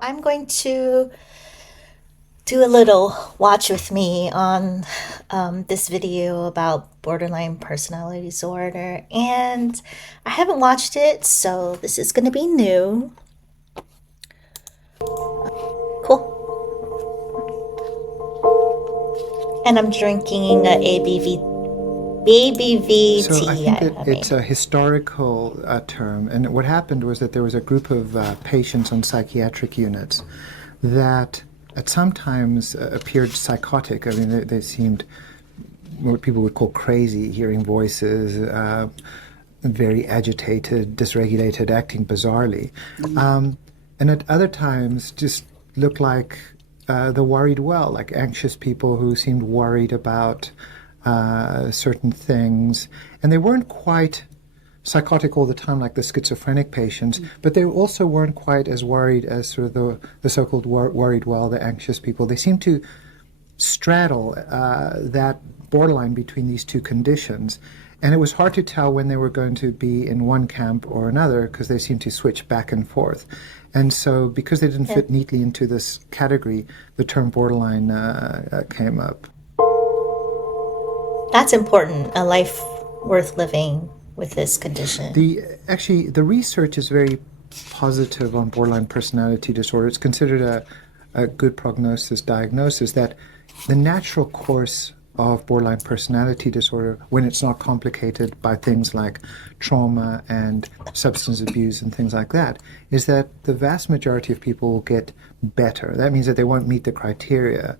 I'm going to do a little watch with me on this video about borderline personality disorder. And I haven't watched it, so this is going to be new. Cool. And I'm drinking a ABV So I tea think that I it's made. a historical term, and what happened was that there was a group of patients on psychiatric units that at some times appeared psychotic. I mean, they seemed what people would call crazy, hearing voices, very agitated, dysregulated, acting bizarrely, and at other times just looked like the worried well, like anxious people who seemed worried about certain things, and they weren't quite psychotic all the time like the schizophrenic patients, but they also weren't quite as worried as sort of the so-called worried well, the anxious people. They seemed to straddle that borderline between these two conditions. And it was hard to tell when they were going to be in one camp or another because they seemed to switch back and forth. And so, because they didn't Yeah, fit neatly into this category, the term borderline came up. that's important. A life worth living with this condition. The actually the research is very positive on borderline personality disorder. It's considered a good prognosis diagnosis that the natural course of borderline personality disorder, when it's not complicated by things like trauma and substance abuse and things like that, is that the vast majority of people will get better. That means that they won't meet the criteria.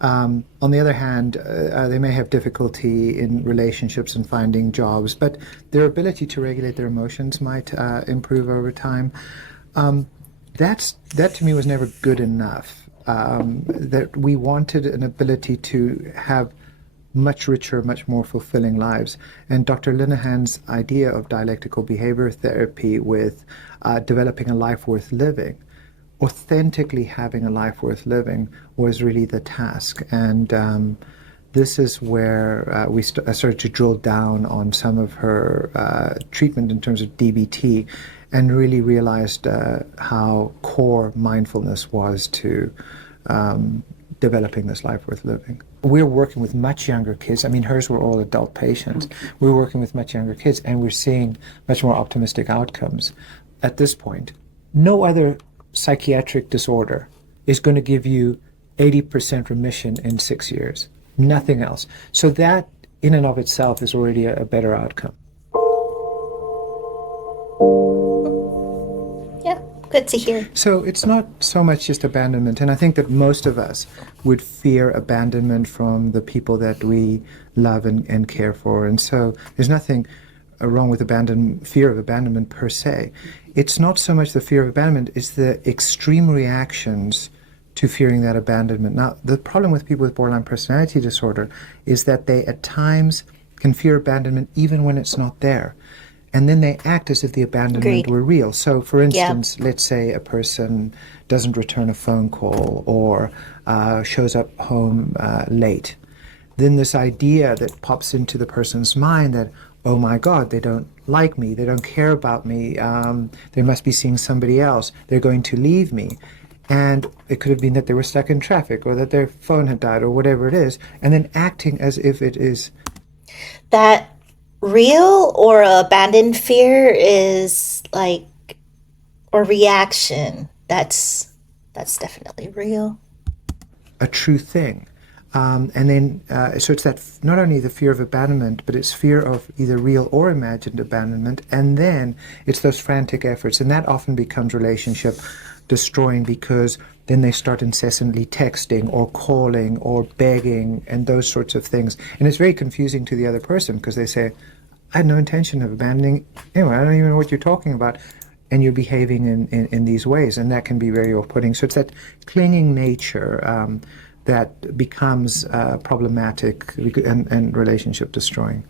On the other hand, they may have difficulty in relationships and finding jobs, but their ability to regulate their emotions might improve over time. Um, that to me was never good enough. That we wanted an ability to have much richer, much more fulfilling lives. And Dr. Linehan's idea of dialectical behavior therapy with developing a life worth living, authentically having a life worth living, was really the task. And this is where I started to drill down on some of her treatment in terms of DBT and really realized how core mindfulness was to developing this life worth living. We're working with much younger kids. I mean, hers were all adult patients. We're working with much younger kids, and we're seeing much more optimistic outcomes at this point. No other psychiatric disorder is going to give you 80% remission in 6 years. Nothing else. So that, in and of itself, is already a better outcome. Yeah, good to hear. So it's not so much just abandonment, and I think that most of us would fear abandonment from the people that we love and care for. And so there's nothing wrong with fear of abandonment per se. It's not so much the fear of abandonment, it's the extreme reactions to fearing that abandonment. Now, the problem with people with borderline personality disorder is that they at times can fear abandonment even when it's not there. And then they act as if the abandonment Agreed. were real. So, for Yeah. instance, let's say a person doesn't return a phone call or shows up home late. Then this idea that pops into the person's mind that, oh my God, they don't like me, they don't care about me, they must be seeing somebody else, they're going to leave me. And it could have been that they were stuck in traffic or that their phone had died or whatever it is, and then acting as if it is. That real or abandoned fear is like or reaction. That's definitely real. A true thing. And then, so it's that not only the fear of abandonment, but it's fear of either real or imagined abandonment. And then it's those frantic efforts. And that often becomes relationship destroying because then they start incessantly texting or calling or begging and those sorts of things. And it's very confusing to the other person because they say, I had no intention of abandoning anyone. I don't even know what you're talking about. And you're behaving in these ways. And that can be very off putting. So it's that clinging nature. That becomes problematic and relationship destroying.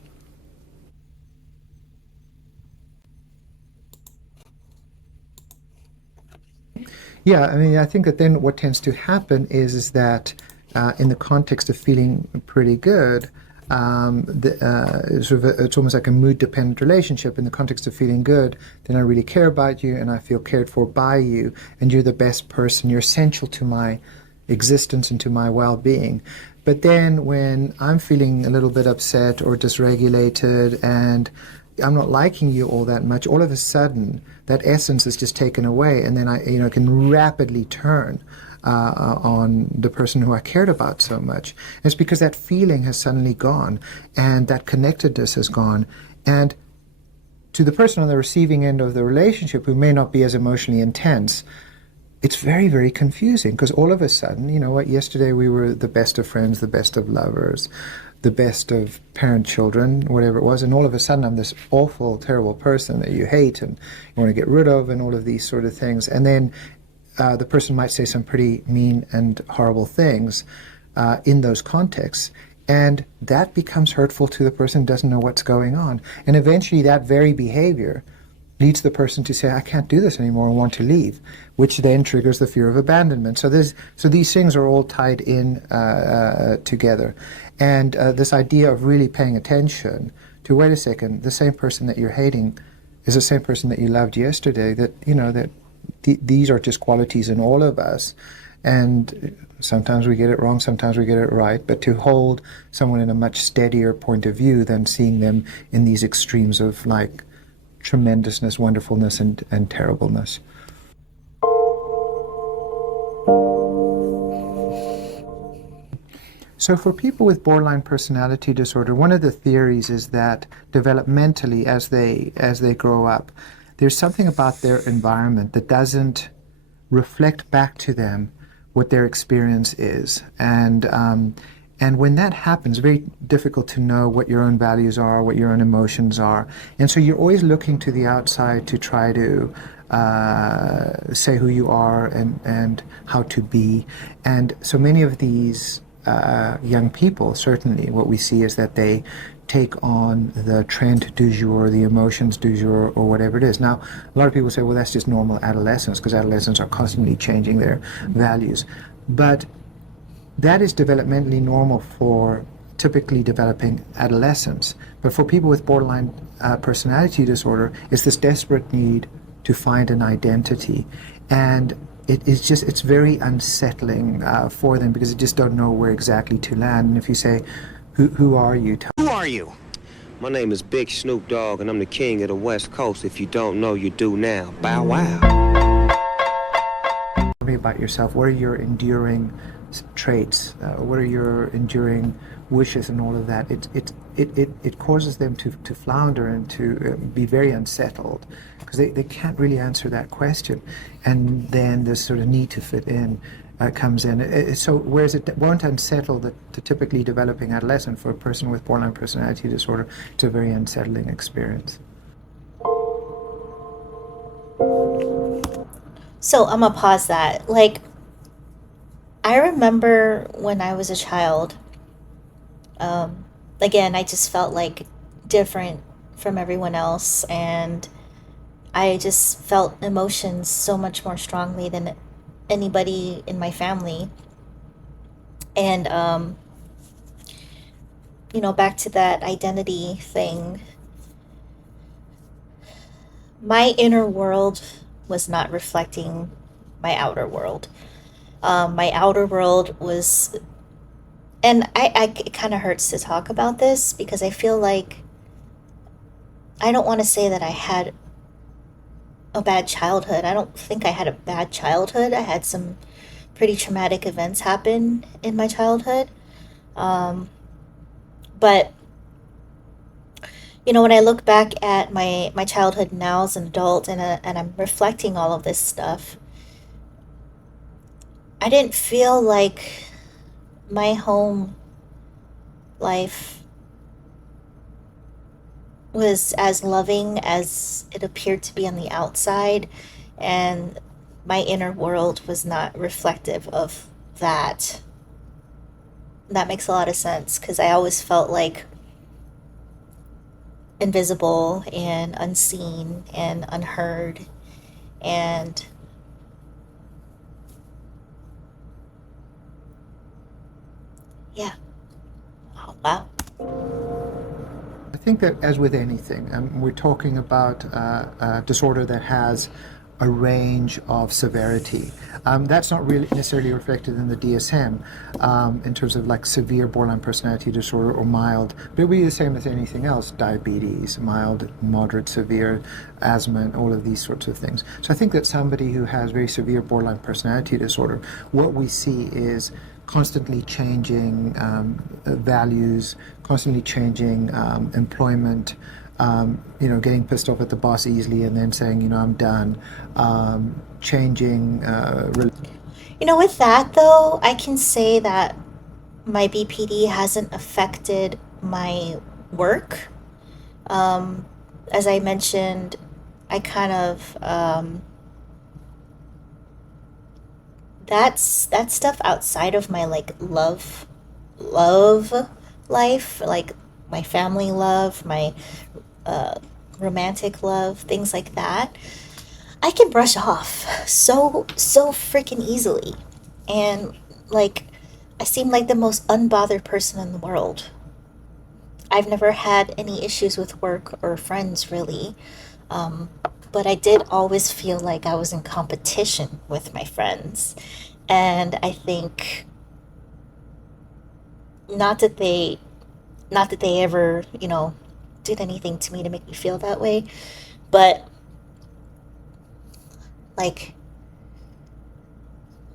Yeah, I mean, I think that then what tends to happen is that in the context of feeling pretty good, it's almost like a mood-dependent relationship. In the context of feeling good, then I really care about you and I feel cared for by you, and you're the best person. You're essential to my existence and to my well-being. But then when I'm feeling a little bit upset or dysregulated and I'm not liking you all that much, all of a sudden that essence is just taken away, and then I can rapidly turn on the person who I cared about so much. And it's because that feeling has suddenly gone, and that connectedness has gone, and to the person on the receiving end of the relationship who may not be as emotionally intense, it's very, very confusing because all of a sudden, you know what, yesterday we were the best of friends, the best of lovers, the best of parent children, whatever it was, and all of a sudden I'm this awful, terrible person that you hate and you want to get rid of and all of these sort of things. And then the person might say some pretty mean and horrible things in those contexts. And that becomes hurtful to the person who doesn't know what's going on. And eventually that very behavior leads the person to say, I can't do this anymore and want to leave, which then triggers the fear of abandonment. So these things are all tied in together. And this idea of really paying attention to, wait a second, the same person that you're hating is the same person that you loved yesterday, that these are just qualities in all of us. And sometimes we get it wrong, sometimes we get it right, but to hold someone in a much steadier point of view than seeing them in these extremes of like tremendousness, wonderfulness, and terribleness. So for people with borderline personality disorder, one of the theories is that developmentally, as they grow up, there's something about their environment that doesn't reflect back to them what their experience is. And when that happens, it's very difficult to know what your own values are, what your own emotions are. And so you're always looking to the outside to try to say who you are and how to be. And so many of these young people, certainly what we see is that they take on the trend du jour, the emotions du jour, or whatever it is. Now, a lot of people say, well, that's just normal adolescence, because adolescents are constantly changing their values. But that is developmentally normal for typically developing adolescents. But for people with borderline personality disorder, it's this desperate need to find an identity. And it's very unsettling for them because they just don't know where exactly to land. And if you say, who are you? Who are you? My name is Big Snoop Dogg, and I'm the king of the West Coast. If you don't know, you do now. Bow wow. Tell me about yourself. What are your enduring traits? What are your enduring wishes and all of that? It causes them to flounder and to be very unsettled because they can't really answer that question. And then this sort of need to fit in comes in. So whereas it won't unsettle the typically developing adolescent, for a person with borderline personality disorder, it's a very unsettling experience. So I'm gonna pause that. Like, I remember when I was a child, again, I just felt like different from everyone else, and I just felt emotions so much more strongly than anybody in my family. And, back to that identity thing, my inner world was not reflecting my outer world. My outer world was, and it kind of hurts to talk about this because I feel like I don't want to say that I had a bad childhood. I don't think I had a bad childhood. I had some pretty traumatic events happen in my childhood. Um, but when I look back at my childhood now as an adult and I'm reflecting all of this stuff, I didn't feel like my home life was as loving as it appeared to be on the outside, and my inner world was not reflective of that. That makes a lot of sense because I always felt like invisible and unseen and unheard. And yeah. Oh, wow. think that, as with anything, we're talking about a disorder that has a range of severity. That's not really necessarily reflected in the DSM in terms of like severe borderline personality disorder or mild, but it would be the same as anything else: diabetes, mild, moderate, severe, asthma, and all of these sorts of things. So I think that somebody who has very severe borderline personality disorder, what we see is constantly changing values, constantly changing employment, getting pissed off at the boss easily and then saying, I'm done, changing. With that though, I can say that my BPD hasn't affected my work. Um, as I mentioned, I kind of that's stuff outside of my like love life, like my family love, my uh, romantic love, things like that. I can brush off so freaking easily, and like I seem like the most unbothered person in the world. I've never had any issues with work or friends really. Um, but I did always feel like I was in competition with my friends. And I think not that they not that they ever, did anything to me to make me feel that way, but like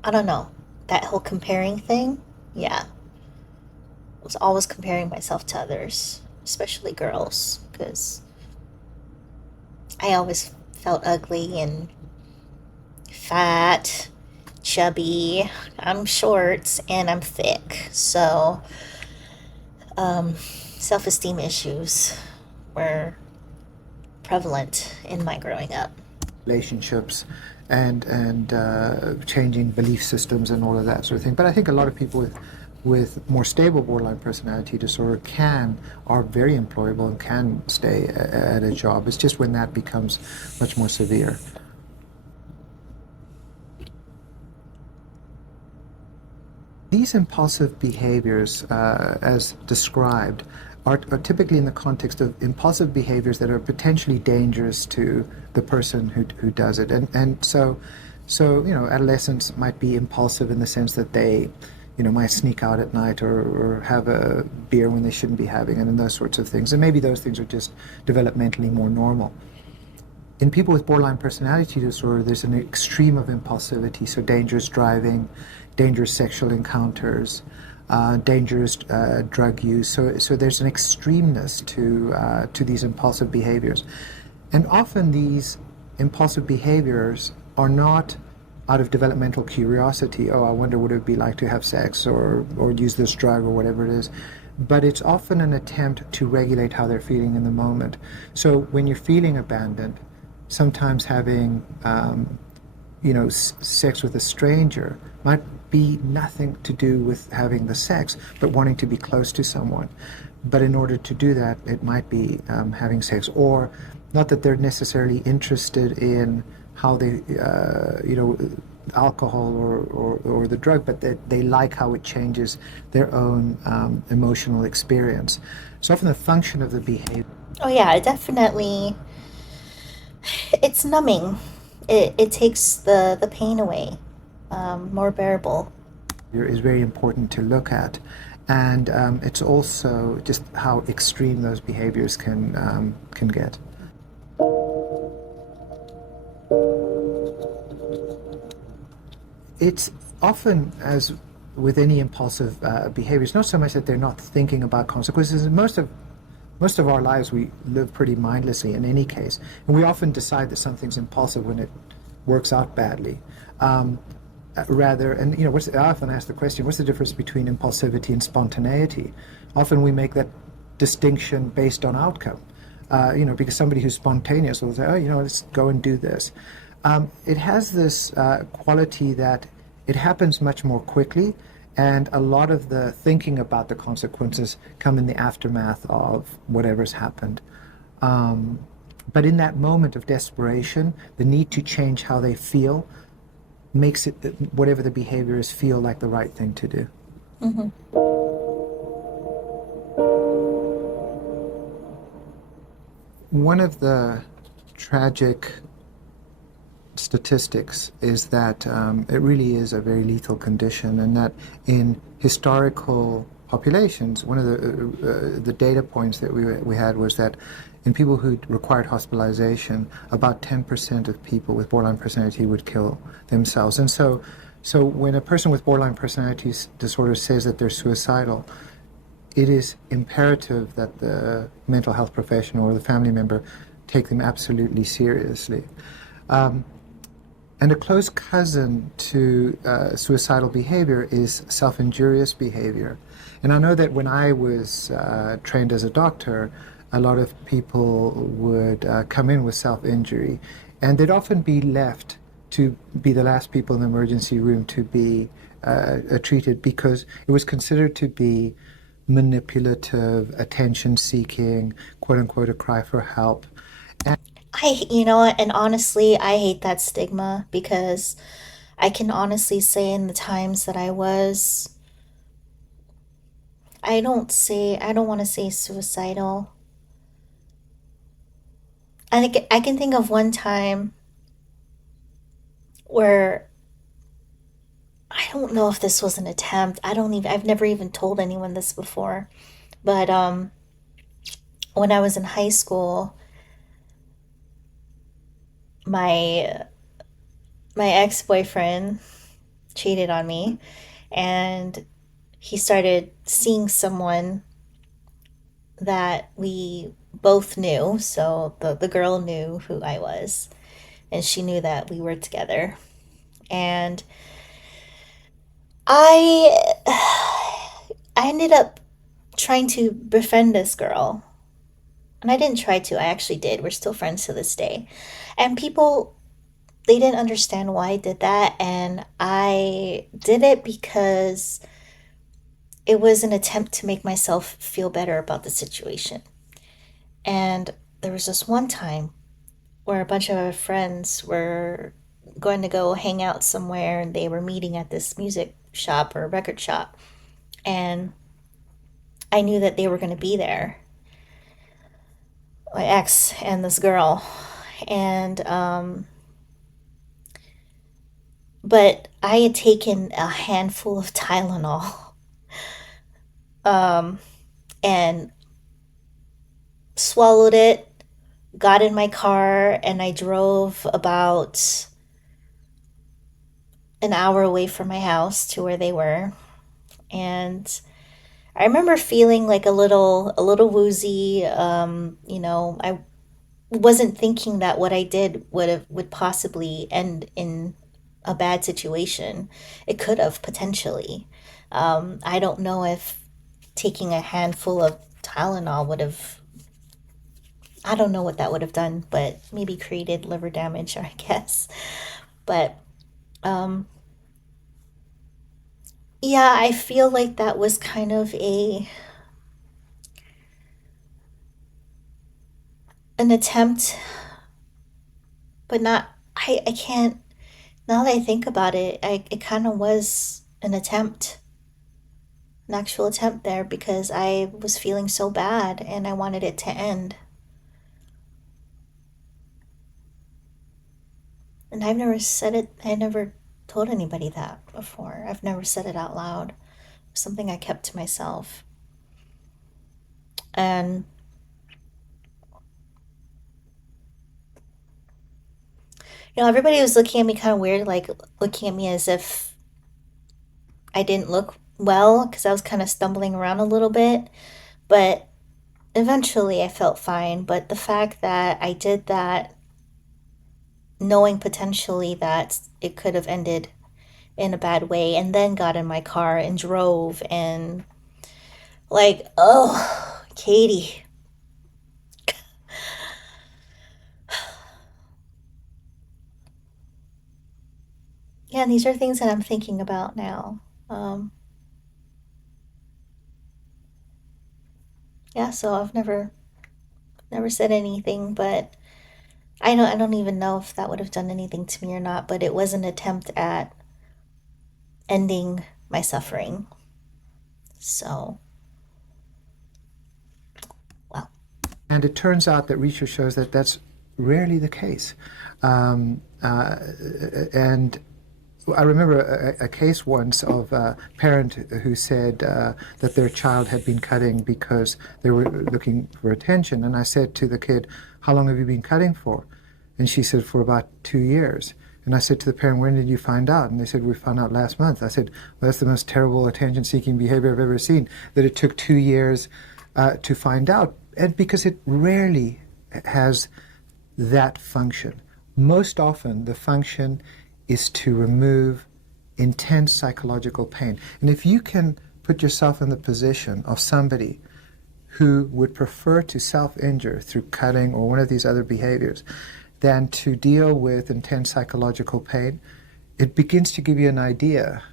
I don't know, that whole comparing thing, yeah. I was always comparing myself to others, especially girls, because I always felt ugly and fat, chubby. I'm short and I'm thick. So, self esteem issues were prevalent in my growing up. Relationships and changing belief systems and all of that sort of thing. But I think a lot of people with more stable borderline personality disorder are very employable and can stay at a job. It's just when that becomes much more severe. These impulsive behaviors, as described, are typically in the context of impulsive behaviors that are potentially dangerous to the person who does it. And so adolescents might be impulsive in the sense that they, might sneak out at night or have a beer when they shouldn't be having it and those sorts of things. And maybe those things are just developmentally more normal. In people with borderline personality disorder, there's an extreme of impulsivity, so dangerous driving, dangerous sexual encounters, dangerous drug use. So there's an extremeness to these impulsive behaviors. And often these impulsive behaviors are not out of developmental curiosity. Oh, I wonder what it would be like to have sex or use this drug or whatever it is. But it's often an attempt to regulate how they're feeling in the moment. So when you're feeling abandoned, sometimes having sex with a stranger might be nothing to do with having the sex, but wanting to be close to someone. But in order to do that, it might be having sex, or not that they're necessarily interested in how they, alcohol or the drug, but they like how it changes their own emotional experience. So often the function of the behavior. Oh yeah, it definitely it's numbing. It takes the pain away, more bearable. Is very important to look at, and it's also just how extreme those behaviors can get. It's often, as with any impulsive behavior, it's not so much that they're not thinking about consequences. Most of our lives we live pretty mindlessly in any case, and we often decide that something's impulsive when it works out badly. I often ask the question, what's the difference between impulsivity and spontaneity? Often we make that distinction based on outcome. Because somebody who's spontaneous will say, oh, let's go and do this. It has this quality that it happens much more quickly, and a lot of the thinking about the consequences come in the aftermath of whatever's happened. But in that moment of desperation, the need to change how they feel makes it, whatever the behavior is, feel like the right thing to do. Mm-hmm. one of the tragic statistics is that it really is a very lethal condition, and that in historical populations, one of the data points that we had was that in people who required hospitalization, about 10% of people with borderline personality would kill themselves. And so when a person with borderline personality disorder says that they're suicidal, it is imperative that the mental health professional or the family member take them absolutely seriously. Um, and a close cousin to suicidal behavior is self-injurious behavior. And I know that when I was trained as a doctor, a lot of people would come in with self-injury, and they'd often be left to be the last people in the emergency room to be treated because it was considered to be manipulative, attention-seeking, quote unquote, a cry for help. And You know what, and honestly, I hate that stigma because I can honestly say in the times that I don't want to say suicidal. I can think of one time where I don't know if this was an attempt. I've never even told anyone this before. But when I was in high school, my my ex-boyfriend cheated on me, and he started seeing someone that we both knew. So the girl knew who I was, and she knew that we were together. And I ended up trying to befriend this girl. And I didn't try to, I actually did. We're still friends to this day. And people, they didn't understand why I did that. And I did it because it was an attempt to make myself feel better about the situation. And there was this one time where a bunch of our friends were going to go hang out somewhere, and they were meeting at this music shop or record shop. And I knew that they were going to be there, my ex and this girl. And, but I had taken a handful of Tylenol, um, and swallowed it, got in my car, and I drove about an hour away from my house to where they were. And I remember feeling like a little woozy. I wasn't thinking that what I did would possibly end in a bad situation. It could have potentially. I don't know if taking a handful of Tylenol would have. I don't know what that would have done, but maybe created liver damage, I guess. But um, yeah, I feel like that was kind of a an attempt, but not. I can't. Now that I think about it, it kind of was an actual attempt there because I was feeling so bad and I wanted it to end. And I never told anybody that before. I've never said it out loud. It was something I kept to myself. And, everybody was looking at me kind of weird, like looking at me as if I didn't look well because I was kind of stumbling around a little bit. But eventually I felt fine. But the fact that I did that, knowing potentially that it could have ended in a bad way, and then got in my car and drove, and like, oh, Katie. Yeah, and these are things that I'm thinking about now. Um, yeah, so I've never said anything, but I don't even know if that would have done anything to me or not, but it was an attempt at ending my suffering. So, well. And it turns out that research shows that that's rarely the case. And I remember a case once of a parent who said that their child had been cutting because they were looking for attention. And I said to the kid, "How long have you been cutting for?" And she said, "For about 2 years." And I said to the parent, "When did you find out?" And they said, "We found out last month." I said, "Well, that's the most terrible attention-seeking behavior I've ever seen, that it took 2 years to find out." And because it rarely has that function. Most often, the function is to remove intense psychological pain. And if you can put yourself in the position of somebody who would prefer to self-injure through cutting or one of these other behaviors than to deal with intense psychological pain, it begins to give you an idea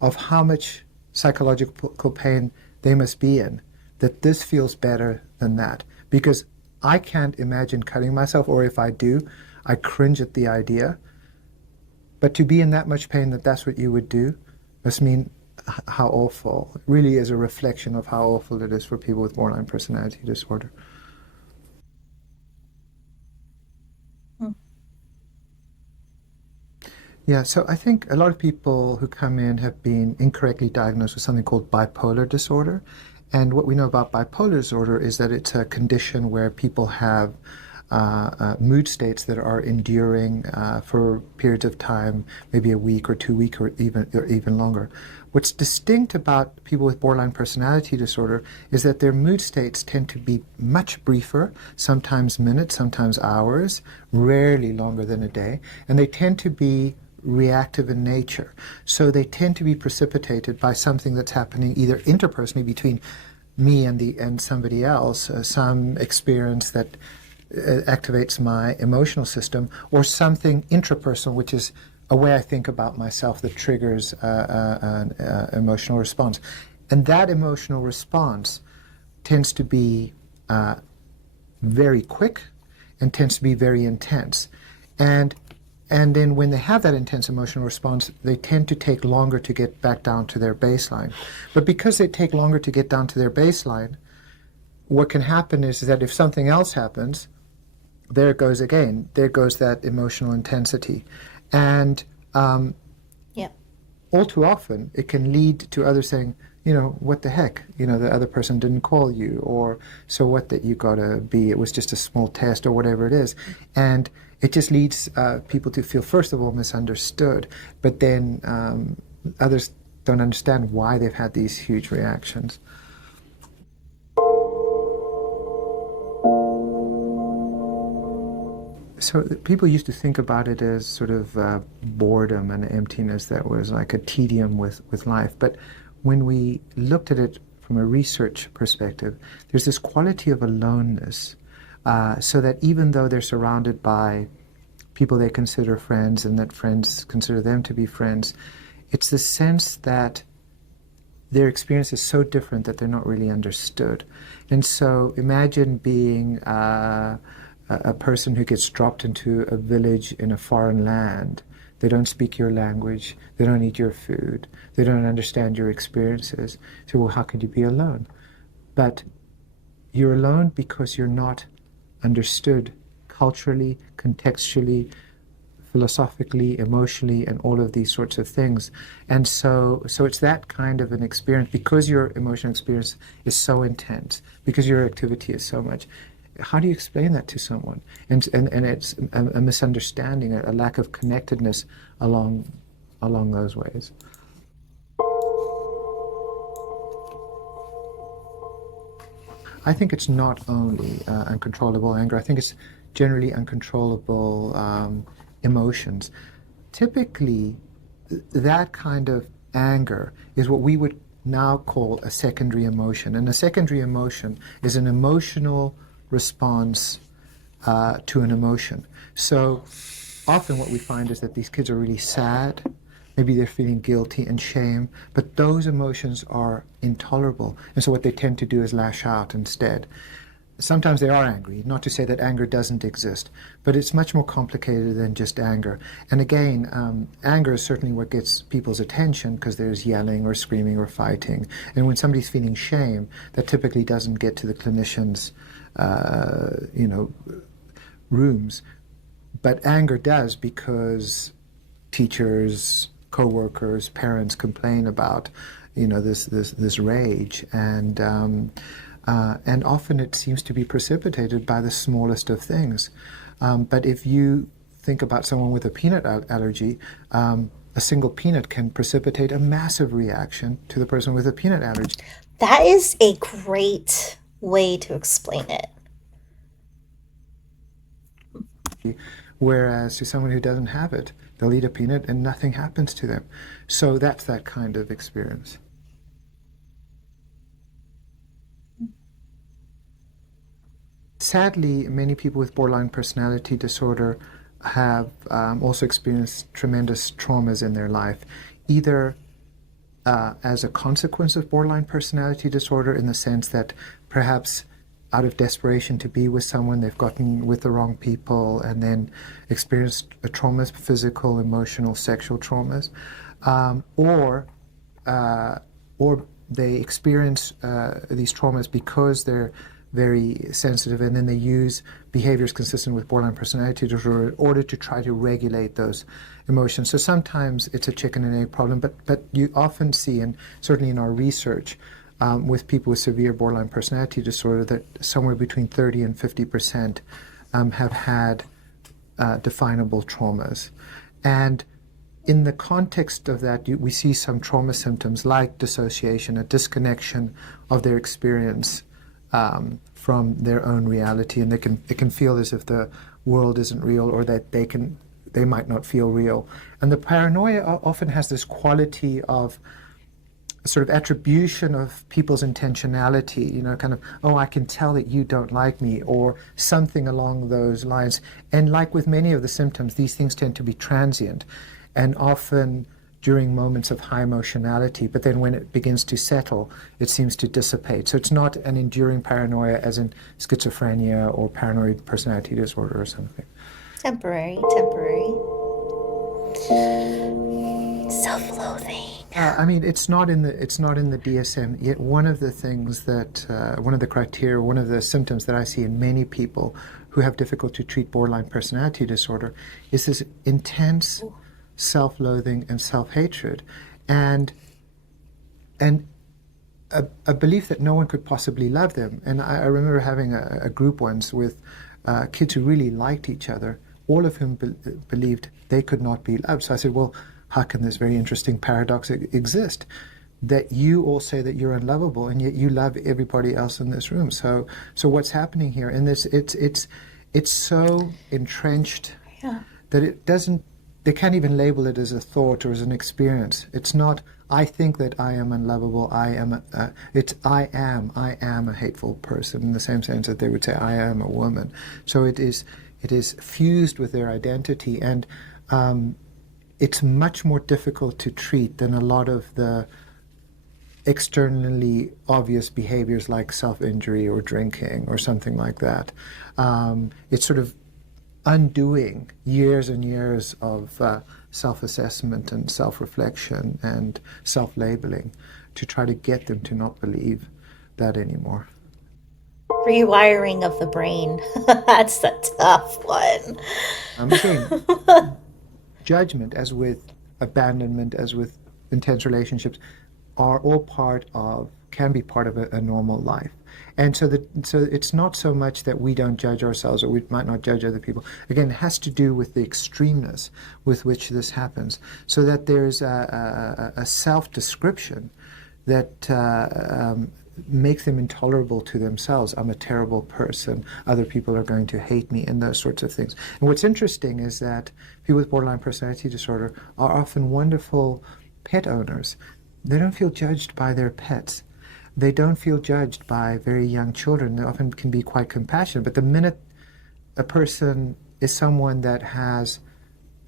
of how much psychological pain they must be in, that this feels better than that. Because I can't imagine cutting myself, or if I do, I cringe at the idea. But to be in that much pain that that's what you would do must mean how awful. It really is a reflection of how awful it is for people with borderline personality disorder. Hmm. Yeah, so I think a lot of people who come in have been incorrectly diagnosed with something called bipolar disorder. And what we know about bipolar disorder is that it's a condition where people have mood states that are enduring for periods of time, maybe a week or 2 weeks or even longer. What's distinct about people with borderline personality disorder is that their mood states tend to be much briefer, sometimes minutes, sometimes hours, rarely longer than a day, and they tend to be reactive in nature. So they tend to be precipitated by something that's happening either interpersonally between me and somebody else, some experience that activates my emotional system, or something intrapersonal, which is a way I think about myself that triggers an emotional response. And that emotional response tends to be very quick and tends to be very intense. And then when they have that intense emotional response, they tend to take longer to get back down to their baseline. But because they take longer to get down to their baseline, what can happen is that if something else happens, there it goes again. There goes that emotional intensity. And Yeah. all too often, it can lead to others saying, what the heck? The other person didn't call you, or so what that you gotta be, it was just a small test, or whatever it is. And it just leads people to feel, first of all, misunderstood, but then others don't understand why they've had these huge reactions. So people used to think about it as sort of boredom and emptiness that was like a tedium with life. But when we looked at it from a research perspective, there's this quality of aloneness, so that even though they're surrounded by people they consider friends and that friends consider them to be friends, it's the sense that their experience is so different that they're not really understood. And so imagine being a person who gets dropped into a village in a foreign land. They don't speak your language, they don't eat your food, they don't understand your experiences. So, well, how could you be alone? But you're alone because you're not understood culturally, contextually, philosophically, emotionally, and all of these sorts of things. And so it's that kind of an experience, because your emotional experience is so intense, because your activity is so much. How do you explain that to someone? And it's a misunderstanding, a lack of connectedness along those ways. I think it's not only uncontrollable anger. I think it's generally uncontrollable emotions. Typically, that kind of anger is what we would now call a secondary emotion. And a secondary emotion is an emotional response to an emotion. So often what we find is that these kids are really sad. Maybe they're feeling guilty and shame, but those emotions are intolerable. And so what they tend to do is lash out instead. Sometimes they are angry, not to say that anger doesn't exist, but it's much more complicated than just anger. And again, anger is certainly what gets people's attention, because there's yelling or screaming or fighting. And when somebody's feeling shame, that typically doesn't get to the clinician's you know, rooms. But anger does, because teachers, co-workers, parents complain about, this rage, and often it seems to be precipitated by the smallest of things. But if you think about someone with a peanut allergy, a single peanut can precipitate a massive reaction to the person with a peanut allergy. That is a great way to explain it. Whereas to someone who doesn't have it, they'll eat a peanut and nothing happens to them. So that's that kind of experience. Sadly, many people with borderline personality disorder have also experienced tremendous traumas in their life, either as a consequence of borderline personality disorder, in the sense that perhaps out of desperation to be with someone, they've gotten with the wrong people and then experienced traumas, physical, emotional, sexual traumas, or they experience these traumas because they're very sensitive, and then they use behaviors consistent with borderline personality disorder in order to try to regulate those emotions. So sometimes it's a chicken and egg problem, but you often see, and certainly in our research, with people with severe borderline personality disorder, that somewhere between 30 and 50% have had definable traumas. And in the context of that, we see some trauma symptoms like dissociation, a disconnection of their experience from their own reality, and it can feel as if the world isn't real, or that they might not feel real. And the paranoia often has this quality of sort of attribution of people's intentionality, kind of, oh, I can tell that you don't like me, or something along those lines. And like with many of the symptoms, these things tend to be transient and often during moments of high emotionality, but then when it begins to settle, it seems to dissipate. So it's not an enduring paranoia as in schizophrenia or paranoid personality disorder or something. Temporary. Self-loathing. I mean, it's not in the DSM. Yet one of the things that one of the criteria, one of the symptoms that I see in many people who have difficult to treat borderline personality disorder is this intense self-loathing and self-hatred, and a belief that no one could possibly love them. And I remember having a group once with kids who really liked each other, all of whom believed they could not be loved. So I said, well, how can this very interesting paradox exist, that you all say that you're unlovable and yet you love everybody else in this room? So what's happening here? And it's so entrenched that they can't even label it as a thought or as an experience. It's not, I think that I am unlovable, it's I am a hateful person, in the same sense that they would say I am a woman. So it is fused with their identity, and it's much more difficult to treat than a lot of the externally obvious behaviors like self-injury or drinking or something like that. It's sort of undoing years and years of self-assessment and self-reflection and self-labeling to try to get them to not believe that anymore. Rewiring of the brain. That's a tough one. Again, judgment, as with abandonment, as with intense relationships, are all can be part of a normal life. And so it's not so much that we don't judge ourselves or we might not judge other people. Again, it has to do with the extremeness with which this happens, so that there's a self-description that makes them intolerable to themselves. I'm a terrible person. Other people are going to hate me, and those sorts of things. And what's interesting is that people with borderline personality disorder are often wonderful pet owners. They don't feel judged by their pets. They don't feel judged by very young children. They often can be quite compassionate. But the minute a person is someone that has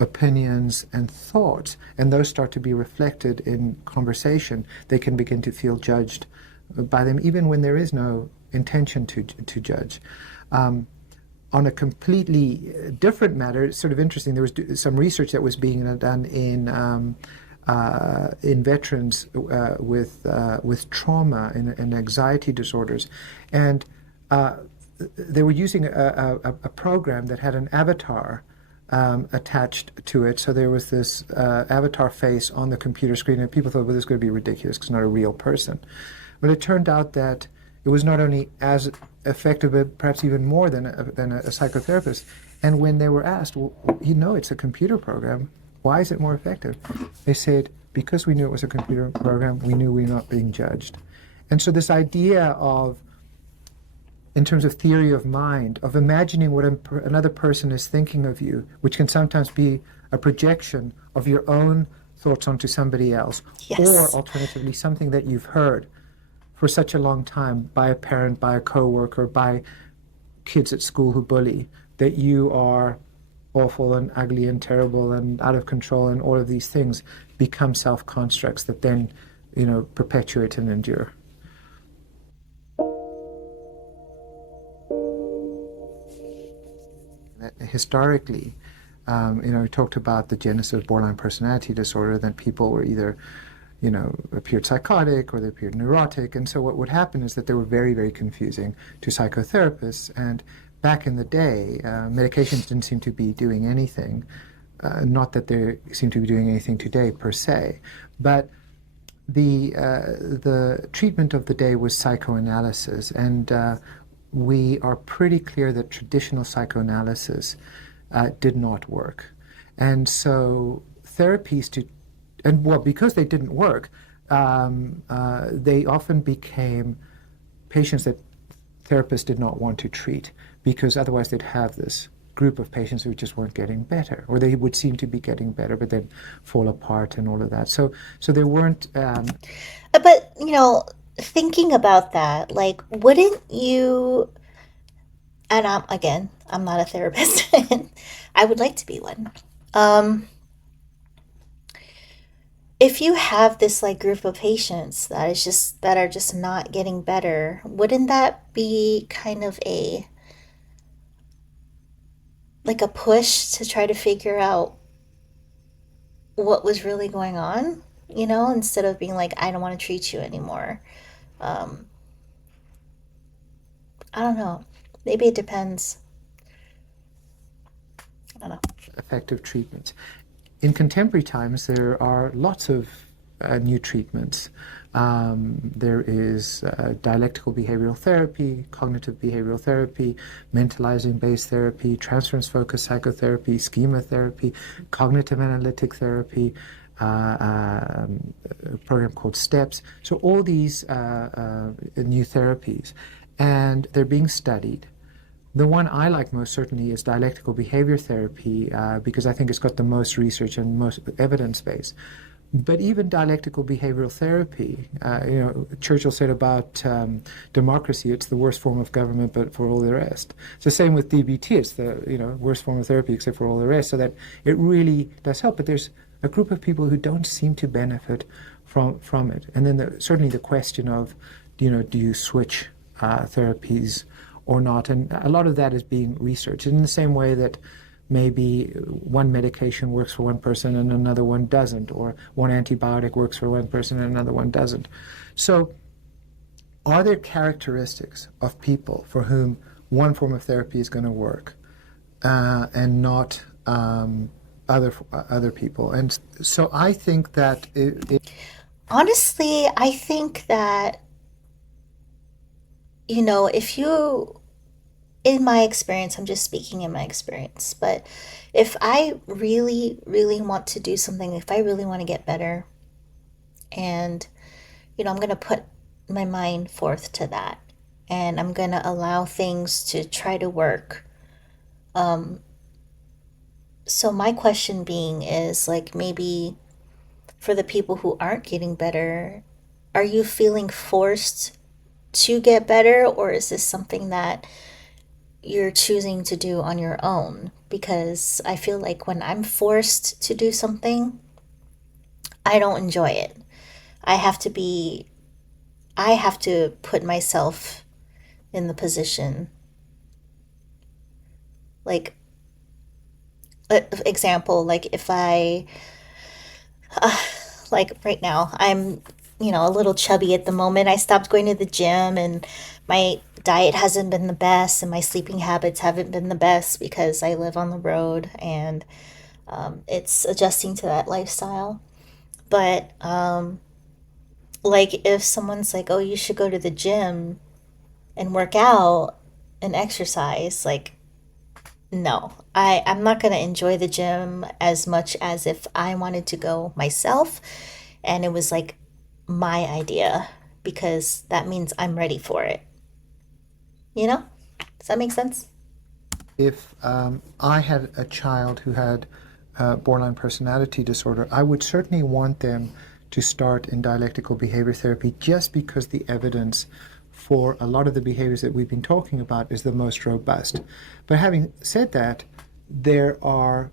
opinions and thoughts, and those start to be reflected in conversation, they can begin to feel judged by them, even when there is no intention to judge. On a completely different matter, it's sort of interesting. There was some research that was being done in veterans with trauma and anxiety disorders, and they were using a program that had an avatar attached to it. So there was this avatar face on the computer screen, and people thought, well, this is going to be ridiculous because it's not a real person. But it turned out that it was not only as effective, but perhaps even more than a psychotherapist. And when they were asked, well, you know, it's a computer program, why is it more effective? They said, because we knew it was a computer program, we knew we were not being judged. And so this idea of, in terms of theory of mind, of imagining what another person is thinking of you, which can sometimes be a projection of your own thoughts onto somebody else, or Yes. alternatively, something that you've heard for such a long time by a parent, by a coworker, by kids at school who bully, that you are awful and ugly and terrible and out of control, and all of these things become self-constructs that then, perpetuate and endure. Historically, we talked about the genesis of borderline personality disorder, that people were either, appeared psychotic or they appeared neurotic. And so what would happen is that they were very, very confusing to psychotherapists. And back in the day, medications didn't seem to be doing anything. Not that they seem to be doing anything today per se, but the treatment of the day was psychoanalysis, and we are pretty clear that traditional psychoanalysis did not work. And so therapies because they didn't work, they often became patients that therapists did not want to treat, because otherwise they'd have this group of patients who just weren't getting better, or they would seem to be getting better, but then fall apart and all of that. So there weren't. But, thinking about that, like, wouldn't you, and I'm not a therapist. I would like to be one. Um, if you have this like group of patients that are just not getting better, wouldn't that be kind of a push to try to figure out what was really going on, instead of being like, I don't want to treat you anymore. Um, I don't know. Maybe it depends. I don't know. Effective treatments. In contemporary times, there are lots of new treatments. There is dialectical behavioral therapy, cognitive behavioral therapy, mentalizing-based therapy, transference-focused psychotherapy, schema therapy, cognitive analytic therapy, a program called STEPS. So all these new therapies, and they're being studied. The one I like most certainly is dialectical behavior therapy, because I think it's got the most research and most evidence base. But even dialectical behavioral therapy, Churchill said about democracy, it's the worst form of government, but for all the rest. It's the same with DBT, it's the worst form of therapy except for all the rest, so that it really does help. But there's a group of people who don't seem to benefit from it. And then certainly the question of, do you switch therapies or not? And a lot of that is being researched in the same way that maybe one medication works for one person and another one doesn't, or one antibiotic works for one person and another one doesn't. So are there characteristics of people for whom one form of therapy is going to work and not other people? And so I think that Honestly, I think that, if you, in my experience, I'm just speaking in my experience, but if I really, really want to do something, if I really want to get better, and, I'm going to put my mind forth to that, and I'm going to allow things to try to work. Um, so my question being is like, maybe for the people who aren't getting better, are you feeling forced to get better, or is this something that you're choosing to do on your own? Because I feel like when I'm forced to do something, I don't enjoy it. I have to be, I have to put myself in the position. Like, example, like if like right now, I'm, a little chubby at the moment. I stopped going to the gym, and my diet hasn't been the best and my sleeping habits haven't been the best because I live on the road, and it's adjusting to that lifestyle. But like if someone's like, "Oh, you should go to the gym and work out and exercise," like, no, I'm not going to enjoy the gym as much as if I wanted to go myself and it was like my idea, because that means I'm ready for it. You know? Does that make sense? If I had a child who had borderline personality disorder, I would certainly want them to start in dialectical behavior therapy just because the evidence for a lot of the behaviors that we've been talking about is the most robust. But having said that, there are,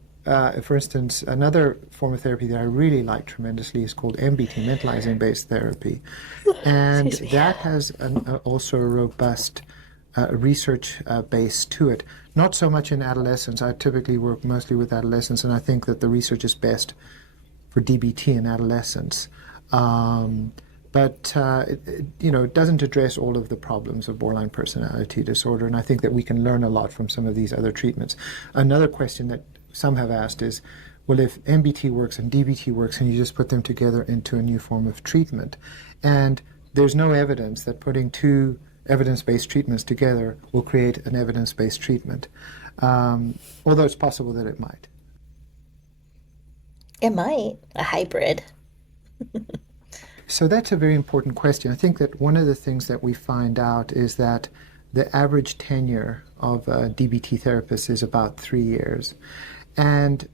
for instance, another form of therapy that I really like tremendously is called MBT, mentalizing based therapy. And Excuse me. that has also a robust research base to it. Not so much in adolescents. I typically work mostly with adolescents, and I think that the research is best for DBT in adolescents. But it doesn't address all of the problems of borderline personality disorder, and I think that we can learn a lot from some of these other treatments. Another question that some have asked is, well, if MBT works and DBT works, and you just put them together into a new form of treatment, and there's no evidence that putting two evidence-based treatments together will create an evidence-based treatment, although it's possible that it might. It might. A hybrid. So that's a very important question. I think that one of the things that we find out is that the average tenure of a DBT therapist is about 3 years. And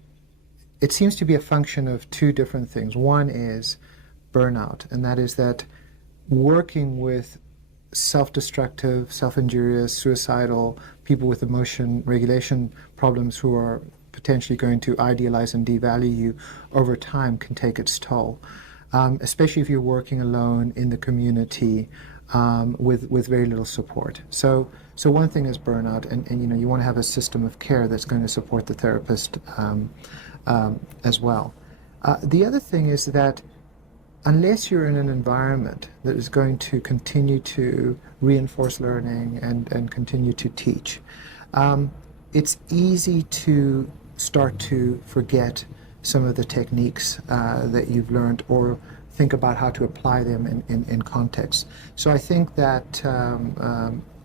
it seems to be a function of two different things. One is burnout, and that is that working with self-destructive, self-injurious, suicidal people with emotion regulation problems who are potentially going to idealize and devalue you over time can take its toll, especially if you're working alone in the community with very little support. So one thing is burnout, and you want to have a system of care that's going to support the therapist as well. The other thing is that unless you're in an environment that is going to continue to reinforce learning and continue to teach, it's easy to start to forget some of the techniques that you've learned, or think about how to apply them in context. So I think that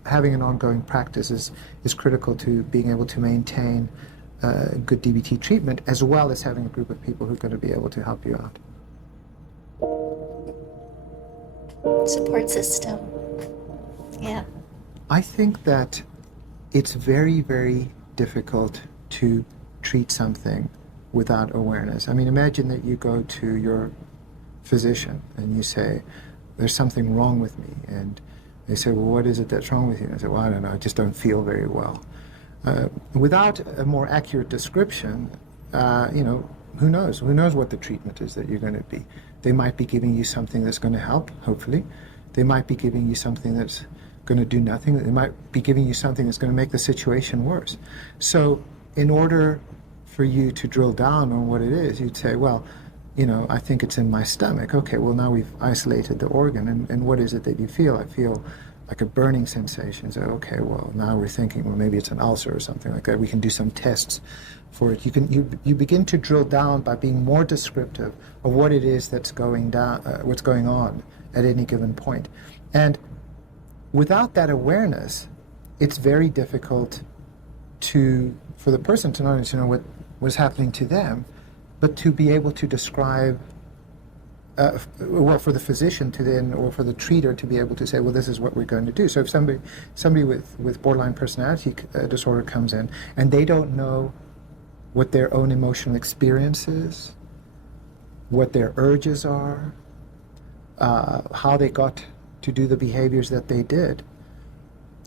having an ongoing practice is critical to being able to maintain good DBT treatment, as well as having a group of people who are going to be able to help you out. Support system. Yeah. I think that it's very, very difficult to treat something without awareness. I mean, imagine that you go to your physician and you say, there's something wrong with me. And they say, well, what is it that's wrong with you? And I say, well, I don't know, I just don't feel very well. Without a more accurate description, who knows? Who knows what the treatment is that you're going to be? They might be giving you something that's going to help, hopefully. They might be giving you something that's going to do nothing. They might be giving you something that's going to make the situation worse. So in order for you to drill down on what it is, you'd say, well, I think it's in my stomach. Okay, well, now we've isolated the organ, and what is it that you feel? I feel like a burning sensation. So, okay, well, now we're thinking, well, maybe it's an ulcer or something like that. We can do some tests for it. You begin to drill down by being more descriptive of what it is that's going down, what's going on at any given point. And without that awareness, it's very difficult for the person to not only to know what was happening to them, but to be able to describe, for the physician to then, or for the treater to be able to say, well, this is what we're going to do. So if somebody with borderline personality disorder comes in and they don't know what their own emotional experience is, what their urges are, how they got to do the behaviors that they did,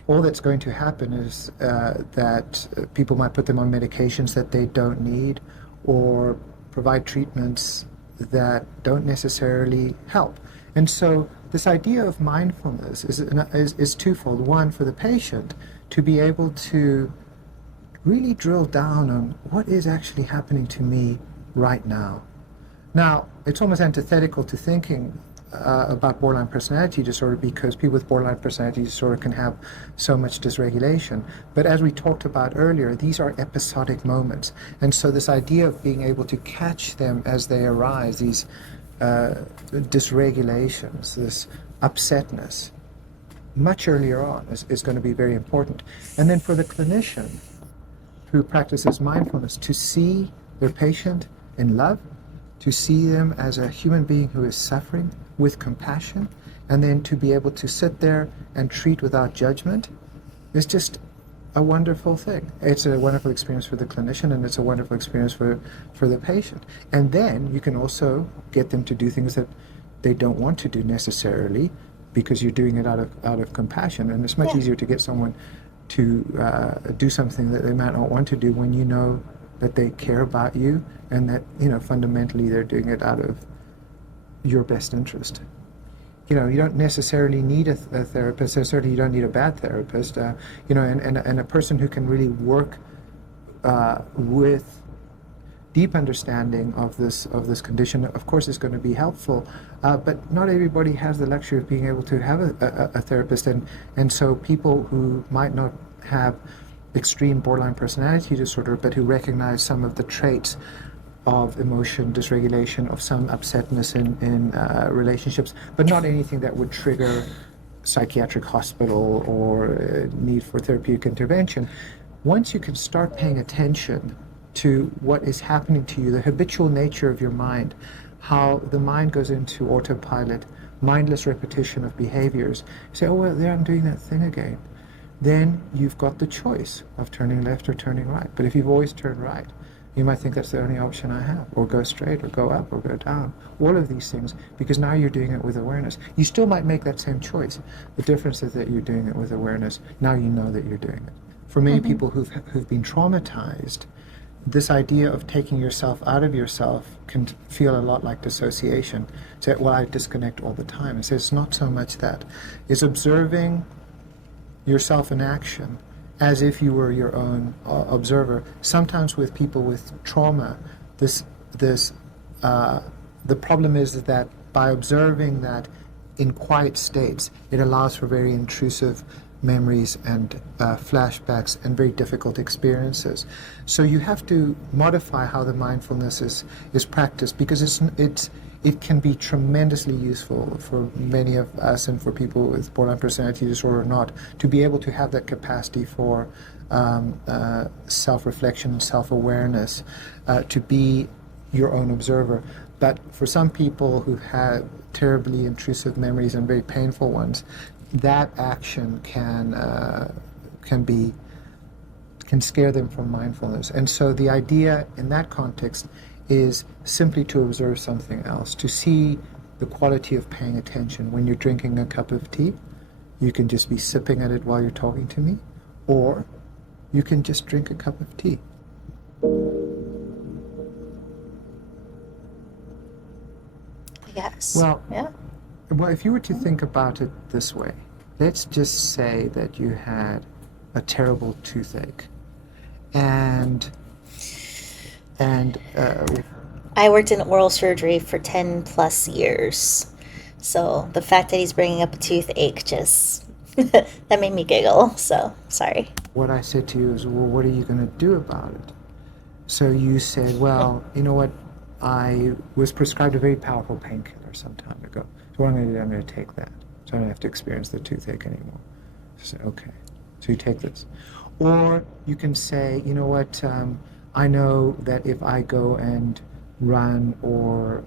all that's going to happen is that people might put them on medications that they don't need, or provide treatments that don't necessarily help. And so this idea of mindfulness is twofold. One, for the patient to be able to really drill down on what is actually happening to me right now. Now, it's almost antithetical to thinking about borderline personality disorder because people with borderline personality disorder can have so much dysregulation. But as we talked about earlier, these are episodic moments. And so this idea of being able to catch them as they arise, these dysregulations, this upsetness, much earlier on is going to be very important. And then for the clinician who practices mindfulness, to see their patient in love, to see them as a human being who is suffering with compassion, and then to be able to sit there and treat without judgment is just a wonderful thing. It's a wonderful experience for the clinician, and it's a wonderful experience for the patient. And then you can also get them to do things that they don't want to do necessarily because you're doing it out of compassion. And it's much easier to get someone to do something that they might not want to do when you know that they care about you and that, fundamentally they're doing it out of your best interest. You don't necessarily need a therapist, or certainly you don't need a bad therapist, and a person who can really work with deep understanding of this condition, of course, is going to be helpful. But not everybody has the luxury of being able to have a therapist, and so people who might not have extreme borderline personality disorder, but who recognize some of the traits of emotion dysregulation, of some upsetness in relationships, but not anything that would trigger psychiatric hospital or need for therapeutic intervention. Once you can start paying attention to what is happening to you, the habitual nature of your mind, how the mind goes into autopilot, mindless repetition of behaviors, you say, oh, well, there I'm doing that thing again. Then you've got the choice of turning left or turning right. But if you've always turned right, you might think that's the only option I have, or go straight, or go up, or go down. All of these things, because now you're doing it with awareness. You still might make that same choice. The difference is that you're doing it with awareness. Now you know that you're doing it. For many people who've been traumatized, this idea of taking yourself out of yourself can feel a lot like dissociation. Say, well, I disconnect all the time. And say, it's not so much that. It's observing yourself in action as if you were your own observer. Sometimes with people with trauma, the problem is that by observing that in quiet states, it allows for very intrusive memories and flashbacks and very difficult experiences. So you have to modify how the mindfulness is practiced, because it can be tremendously useful for many of us, and for people with borderline personality disorder or not, to be able to have that capacity for self-reflection, self-awareness, to be your own observer. But for some people who have terribly intrusive memories and very painful ones, that action can scare them from mindfulness. And so the idea in that context is simply to observe something else, to see the quality of paying attention. When you're drinking a cup of tea, you can just be sipping at it while you're talking to me, or you can just drink a cup of tea. Yes. Well, Yeah. Well, if you were to think about it this way, let's just say that you had a terrible toothache, and I worked in oral surgery for 10 plus years. So the fact that he's bringing up a toothache just, that made me giggle. So, sorry. what I said to you is, well, what are you going to do about it? So you said, well, you know what, I was prescribed a very powerful painkiller some time ago. So what I'm going to do, I'm going to take that, so I don't have to experience the toothache anymore. So I say, okay, so you take this. Or you can say, you know what, I know that if I go and run or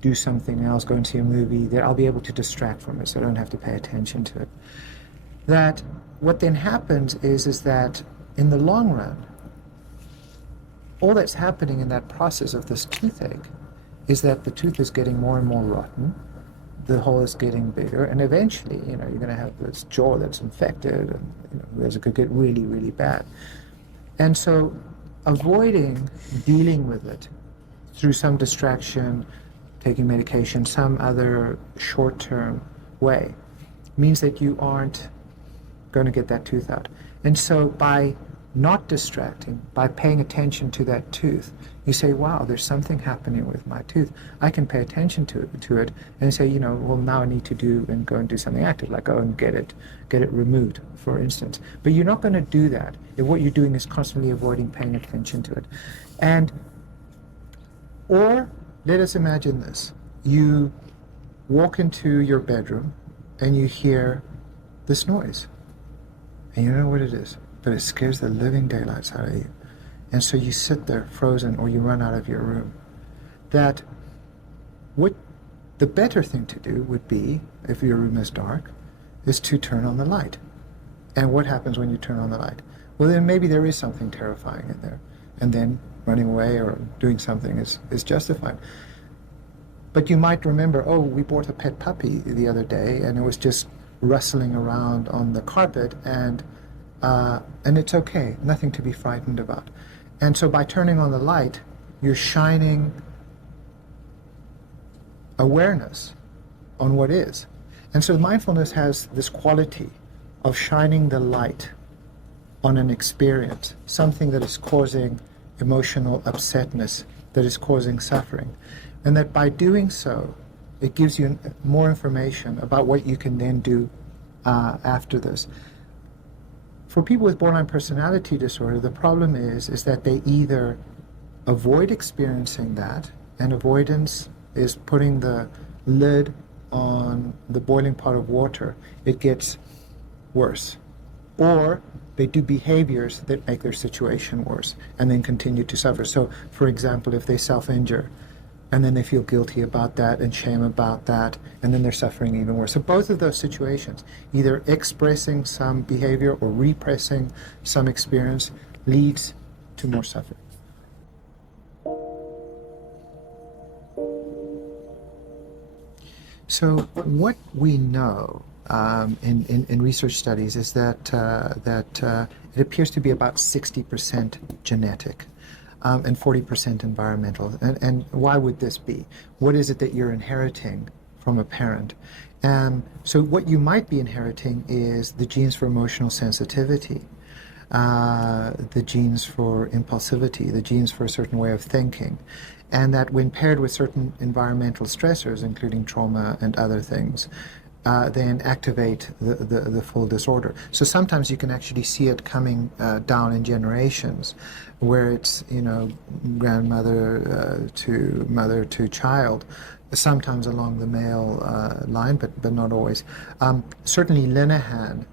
do something else, go and see a movie, that I'll be able to distract from it, so I don't have to pay attention to it. That what then happens is that in the long run, all that's happening in that process of this toothache is that the tooth is getting more and more rotten, the hole is getting bigger, and eventually, you're going to have this jaw that's infected, and it could get really, really bad. And so avoiding dealing with it through some distraction, taking medication, some other short-term way, means that you aren't going to get that tooth out. And so by not distracting, by paying attention to that tooth, you say, wow, there's something happening with my tooth. I can pay attention to it and say, well, now I need to go and do something active, like go and get it removed, for instance. But you're not going to do that if what you're doing is constantly avoiding paying attention to it. Or let us imagine this. You walk into your bedroom and you hear this noise. And you know what it is, but it scares the living daylights out of you. And so you sit there frozen, or you run out of your room. That what the better thing to do would be, if your room is dark, is to turn on the light. And what happens when you turn on the light? Well, then maybe there is something terrifying in there. And then running away or doing something is justified. But you might remember, oh, we bought a pet puppy the other day, and it was just rustling around on the carpet, and it's okay, nothing to be frightened about. And so by turning on the light, you're shining awareness on what is. And so mindfulness has this quality of shining the light on an experience, something that is causing emotional upsetness, that is causing suffering. And that by doing so, it gives you more information about what you can then do after this. For people with borderline personality disorder, the problem is that they either avoid experiencing that, and avoidance is putting the lid on the boiling pot of water. It gets worse. Or they do behaviors that make their situation worse and then continue to suffer. So, for example, if they self-injure, and then they feel guilty about that and shame about that, and then they're suffering even worse. So both of those situations, either expressing some behavior or repressing some experience, leads to more suffering. So what we know in research studies is that it appears to be about 60% genetic. And 40% environmental. And why would this be? What is it that you're inheriting from a parent? So what you might be inheriting is the genes for emotional sensitivity, the genes for impulsivity, the genes for a certain way of thinking. And that when paired with certain environmental stressors, including trauma and other things, then activate the full disorder. So sometimes you can actually see it coming down in generations, where it's, grandmother to mother to child, sometimes along the male line, but not always. Certainly Linehan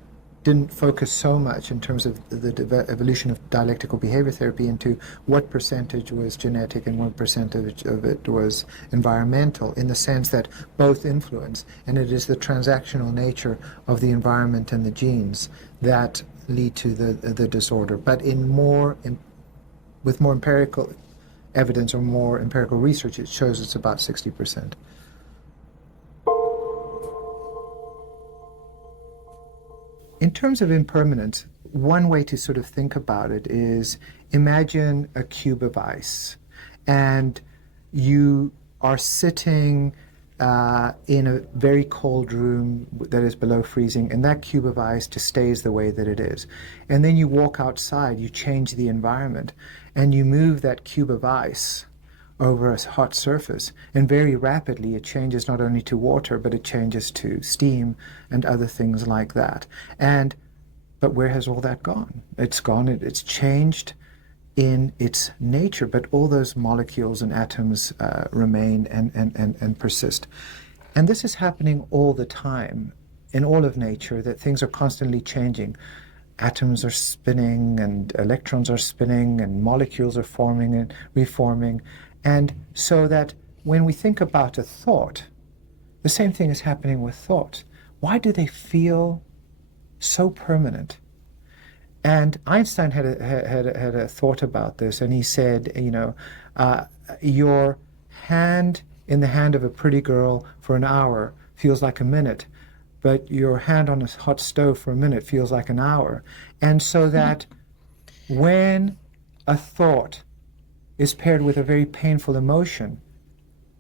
didn't focus so much in terms of the evolution of dialectical behavior therapy into what percentage was genetic and what percentage of it was environmental, in the sense that both influence, and it is the transactional nature of the environment and the genes that lead to the disorder. But with more empirical evidence or more empirical research, it shows it's about 60%. In terms of impermanence, one way to sort of think about it is, imagine a cube of ice, and you are sitting in a very cold room that is below freezing, and that cube of ice just stays the way that it is. And then you walk outside, you change the environment, and you move that cube of ice over a hot surface, and very rapidly it changes not only to water, but it changes to steam and other things like that. But where has all that gone? It's gone, it's changed in its nature, but all those molecules and atoms remain and persist. And this is happening all the time in all of nature, that things are constantly changing. Atoms are spinning, and electrons are spinning, and molecules are forming and reforming. And so that when we think about a thought, the same thing is happening with thoughts. Why do they feel so permanent? And Einstein had a thought about this, and he said, your hand in the hand of a pretty girl for an hour feels like a minute, but your hand on a hot stove for a minute feels like an hour. And so that when a thought is paired with a very painful emotion,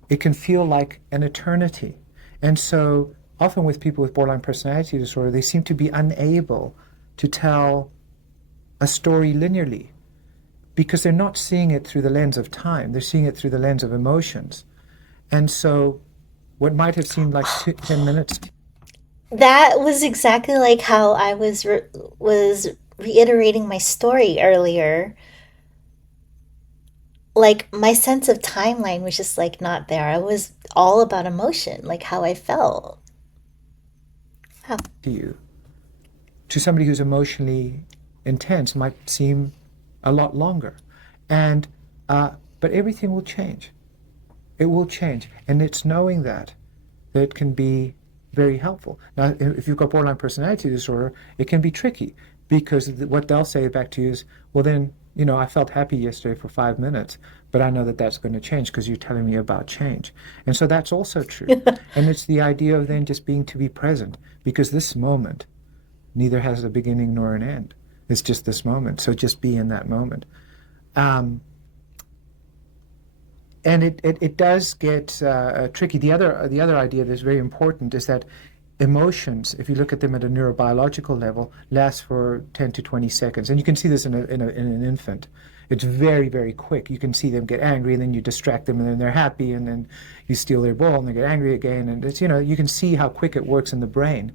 it can feel like an eternity. And so often with people with borderline personality disorder, they seem to be unable to tell a story linearly because they're not seeing it through the lens of time. They're seeing it through the lens of emotions. And so what might have seemed like 10 minutes. That was exactly like how I was reiterating my story earlier. Like my sense of timeline was just like not there. I was all about emotion, like how I felt. How To you, to somebody who's emotionally intense, might seem a lot longer. And, but everything will change. It will change. And it's knowing that can be very helpful. Now, if you've got borderline personality disorder, it can be tricky because what they'll say back to you is, well, then, I felt happy yesterday for 5 minutes, but I know that that's going to change because you're telling me about change. And so that's also true. And it's the idea of then just being to be present because this moment neither has a beginning nor an end. It's just this moment. So just be in that moment. Um, and it does get tricky. The other idea that's very important is that emotions, if you look at them at a neurobiological level, last for 10 to 20 seconds. And you can see this in an infant. It's very, very quick. You can see them get angry, and then you distract them, and then they're happy, and then you steal their ball, and they get angry again. And it's, you can see how quick it works in the brain.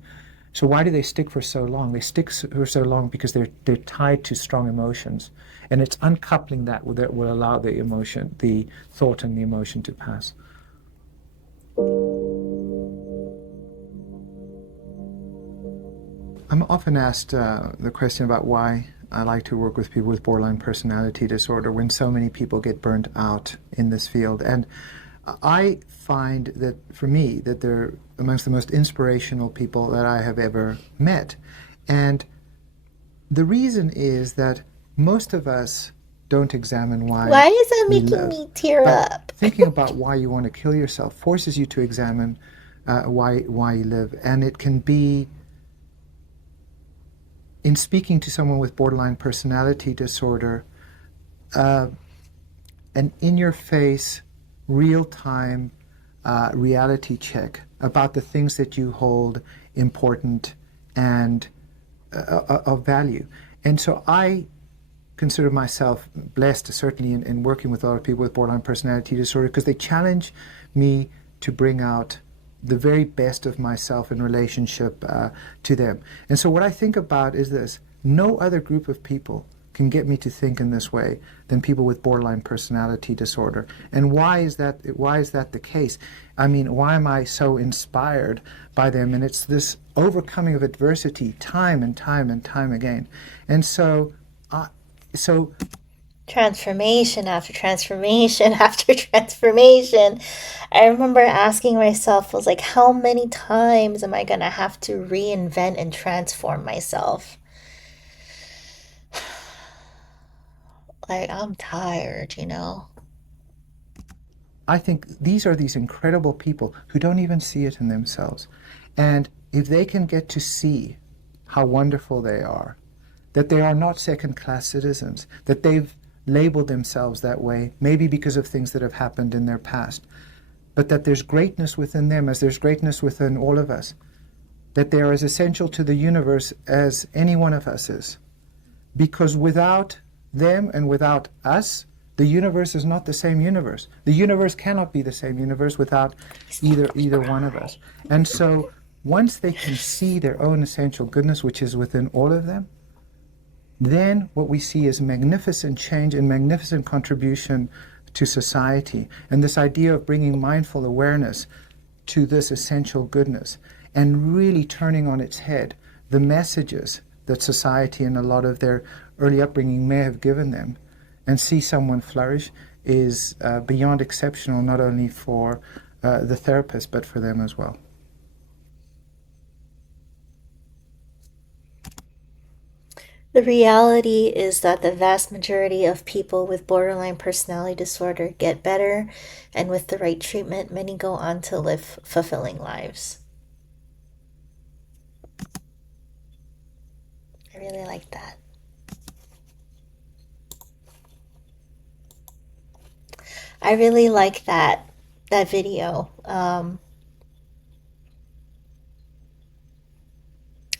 So why do they stick for so long? They stick for so long because they're tied to strong emotions, and it's uncoupling that will allow the thought and the emotion to pass. I'm often asked the question about why I like to work with people with borderline personality disorder when so many people get burnt out in this field. And I find that, for me, that they're amongst the most inspirational people that I have ever met. And the reason is that most of us don't examine why Why is that we making live. me tear But up? thinking about why you want to kill yourself forces you to examine why you live. And it can be in speaking to someone with borderline personality disorder, uh, an in-your-face, real-time reality check about the things that you hold important and of value. And so I consider myself blessed, certainly in working with a lot of people with borderline personality disorder, because they challenge me to bring out the very best of myself in relationship to them. And so what I think about is this: no other group of people can get me to think in this way than people with borderline personality disorder. And why is that? Why is that the case? I mean, why am I so inspired by them? And it's this overcoming of adversity time and time and time again. And so Transformation after transformation after transformation. I remember asking myself, I was like, how many times am I going to have to reinvent and transform myself? Like, I'm tired. I think these incredible people who don't even see it in themselves. And if they can get to see how wonderful they are, that they are not second-class citizens, that they've labeled themselves that way, maybe because of things that have happened in their past, but that there's greatness within them as there's greatness within all of us, that they are as essential to the universe as any one of us is. Because without them and without us, the universe is not the same universe. The universe cannot be the same universe without either one of us. And so once they can see their own essential goodness, which is within all of them, then what we see is magnificent change and magnificent contribution to society. And this idea of bringing mindful awareness to this essential goodness and really turning on its head the messages that society and a lot of their early upbringing may have given them, and see someone flourish is beyond exceptional, not only for the therapist, but for them as well. The reality is that the vast majority of people with borderline personality disorder get better, and with the right treatment, many go on to live fulfilling lives. I really like that. I really like that video.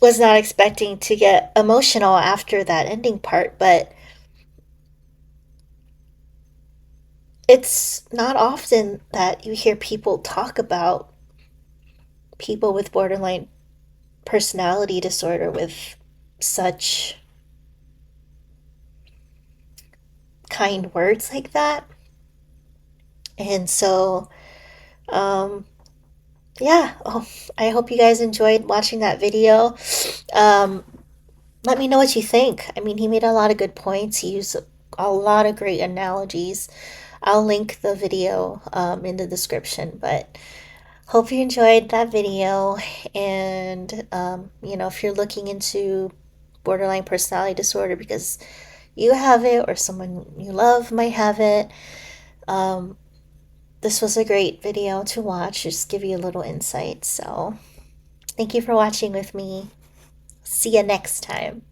was not expecting to get emotional after that ending part, but it's not often that you hear people talk about people with borderline personality disorder with such kind words like that. And so, um, yeah, I hope you guys enjoyed watching that video. Um, Let me know what you think. I mean, he made a lot of good points. He used a lot of great analogies. I'll link the video in the description, but hope you enjoyed that video. And, if you're looking into borderline personality disorder because you have it or someone you love might have it, um, this was a great video to watch, just give you a little insight. So, thank you for watching with me. See you next time.